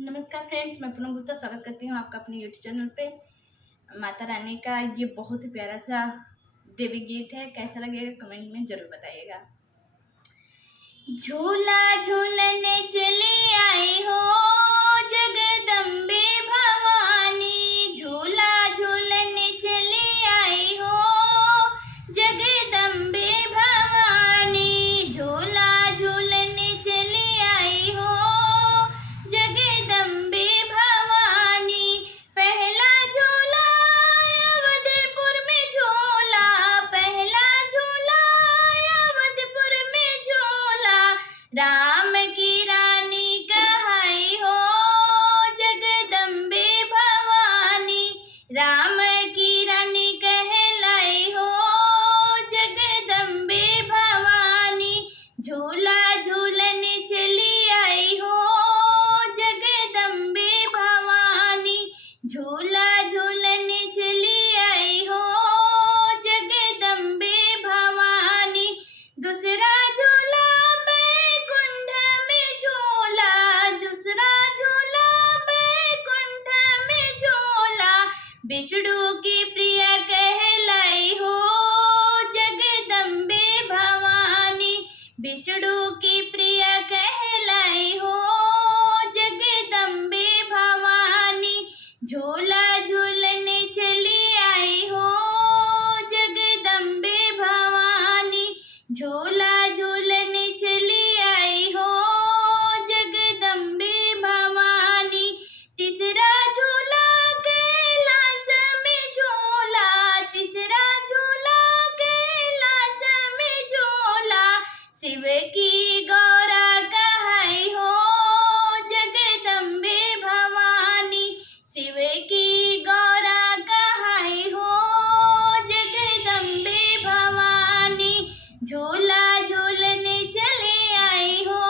नमस्कार फ्रेंड्स, मैं पूनम गुप्ता स्वागत करती हूँ आपका अपने यूट्यूब चैनल पे। माता रानी का ये बहुत ही प्यारा सा देवी गीत है। कैसा लगेगा कमेंट में ज़रूर बताइएगा। झूला झूलने चली आई हो जगदम्बे भवानी, झूला झूलने चली आई हो जगदम्बे भवानी, झूला झूलने चली आई हो जगदम्बे भवानी। पहला झूला अवधपुर में झूला, पहला झूला अवधपुर में झूला, राम की रानी कहाई हो जगदम्बे भवानी, राम की रानी कहलाई हो जगदम्बे भवानी। झूला झूलने चली आई हो जगदम्बे भवानी, झूला झूलने चली आई हो जगदम्बे भवानी। दूसरा झूला बैकुंठ में झूला, दूसरा झूला बैकुंठ में झूला, विष्णु की प्रिय कहलाई हो जगदम्बे भवानी, विष्णु की प्रिय कहलाई हो जगदम्बे भवानी। झूला झूलने चली आई हो जगदम्बे भवानी, झूला झूलने चली आई हो जगदम्बे भवानी। तीसरा झूला कैलाश में झूला, तीसरा झूला कैलाश में झूला, शिव की गौरा कहाई हो जगदम्बे भवानी, शिव की गौरा कहाई हो जगदम्बे भवानी। झूला झूलने चली आई हो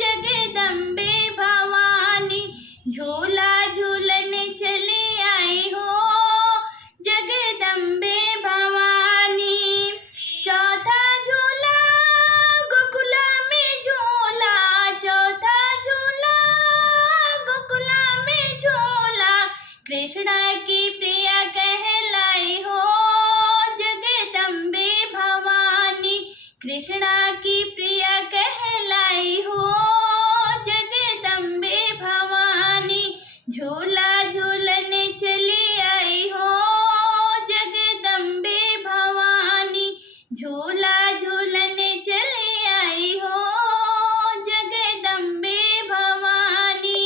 जगदम्बे भवानी, झूला झूलने चली आई हो जगदम्बे भवानी। चौथा झूला गोकुला में झूला, चौथा झूला गोकुला में झूला, कृष्ण की प्रिय कहलाई हो जगदम्बे भवानी, कृष्ण की प्रिय कहलाई हो जगदम्बे भवानी। झूला झूलने चली आई हो जगदम्बे भवानी, झूला झूलने चली आई हो जगदम्बे भवानी।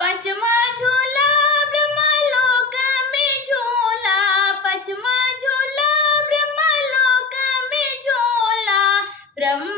पांचवा झूला ब्रह्मलोक में झूला, पांचवा झूला ब्रह्मलोक में झूला, ब्रह्म